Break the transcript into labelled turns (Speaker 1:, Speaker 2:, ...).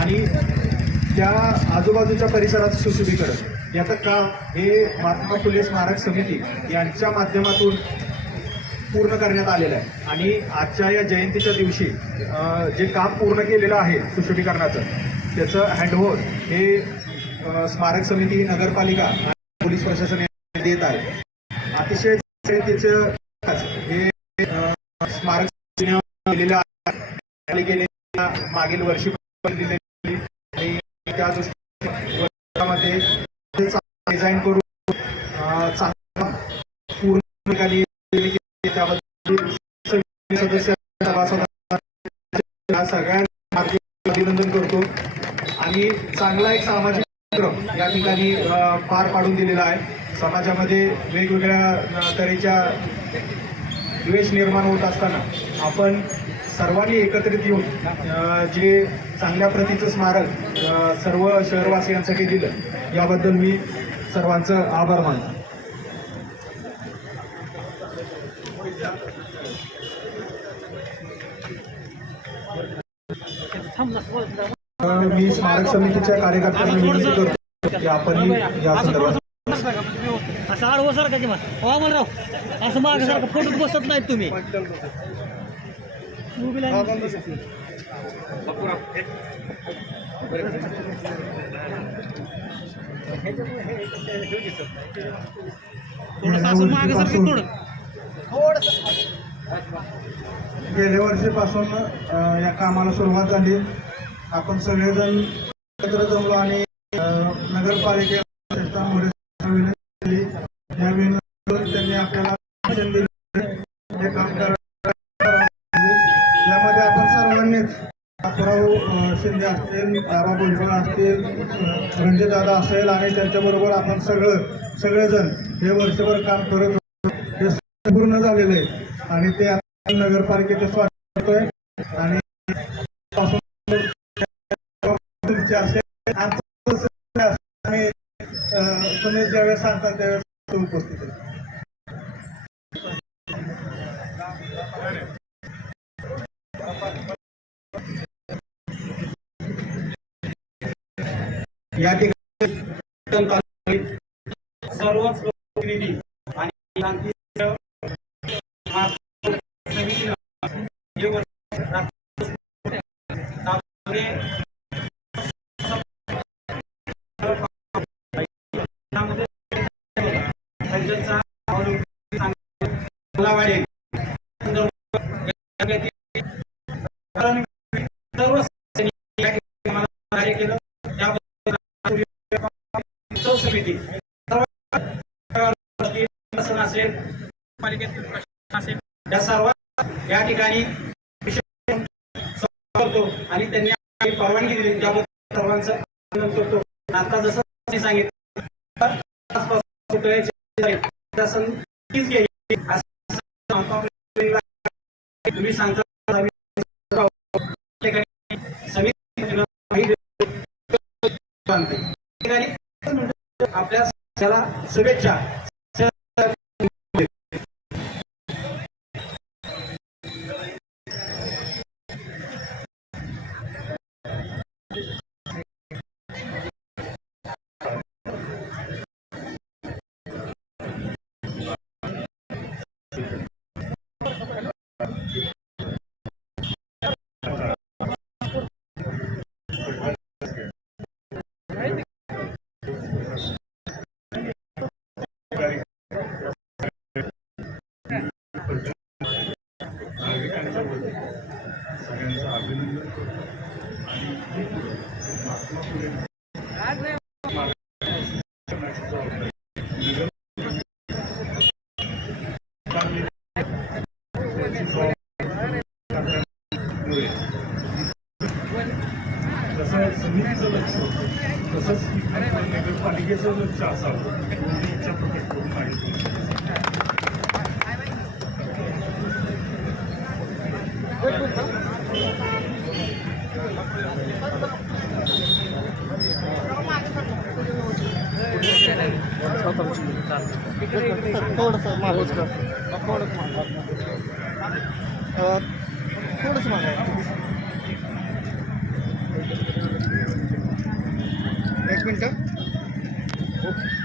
Speaker 1: आणि त्या आजूबाजूच्या परिसराचं सुशोभीकरण. याचं काम हे महात्मा फुले स्मारक समिती यांच्या माध्यमातून पूर्ण करण्यात आलेलं आहे. आणि आजच्या या जयंतीच्या दिवशी जे काम पूर्ण केलेलं आहे सुशोभीकरणाचं त्याचं हँडओव्हर हे स्मारक समिती नगरपालिका आणि पोलीस प्रशासन देत आहे. अतिशय त्याचं हे स्मारक केलेलं आहे. मागील वर्षी दिलेली आणि त्या दृष्टीमध्ये डिझाईन करून चांगला पूर्ण ठिकाणी त्याबद्दल सदस्य सगळ्यांना अभिनंदन करतो. आणि चांगला एक सामाजिक कार्यक्रम या ठिकाणी पार पाडून दिलेला आहे. समाजामध्ये वेगवेगळ्या तऱ्हेच्या द्वेष निर्माण होत असताना आपण सर्वांनी एकत्रित येऊन जे चांगल्या प्रतीचं स्मारक सर्व शहरवासियांसाठी दिलं याबद्दल मी सर्वांचं आभार मानतो. मी स्मारक समितीच्या कार्यकर्त्यांना विनंती करतो की आपण या संदर्भात
Speaker 2: असं आडवं सारखं किंवा हो, असं माग सारखं फोटोत बसत नाहीत तुम्ही. थोडंसं असं मागं सारखं थोडं
Speaker 1: गेल्या वर्षीपासून या कामाला सुरुवात झाली. आपण सगळेजण एकत्र जमलो आणि नगरपालिकेला त्यांनी आपल्याला नेहमीच सर्वांनीच शिंदे असतील बाबा भुजबळ असतील रणजितदादा असेल आणि त्यांच्याबरोबर आपण सगळं सगळेजण हे वर्षभर काम करत हे पूर्ण झालेलं आहे. आणि ते आता नगरपालिकेचे स्वागत करतोय आणि तुम्ही ज्यावेळेस त्यावेळेस उपस्थित आहे. या ठिकाणी सर्व प्रतिनिधी आणि समिती असेल पालिकेतील प्रशासन असेल या सर्व या ठिकाणी करतो आणि त्यांनी परवानगी दिली. त्याबद्दल सर्वांचं अभिनंदन करतो. आता जसं मी सांगितलं तुम्ही सांगता समिती आपल्या त्याला शुभेच्छा.
Speaker 3: सगळ्यांचं अभिनंदन करतो. आणि महात्मा फुले. जसं समितीचं लक्ष होतं तसंच नगरपालिकेचं लक्ष असावं. इच्छा प्रकट करून आहे
Speaker 2: थोडंसं मागच कर थोडंच माग थोडंच माग
Speaker 4: मिनटं. ओके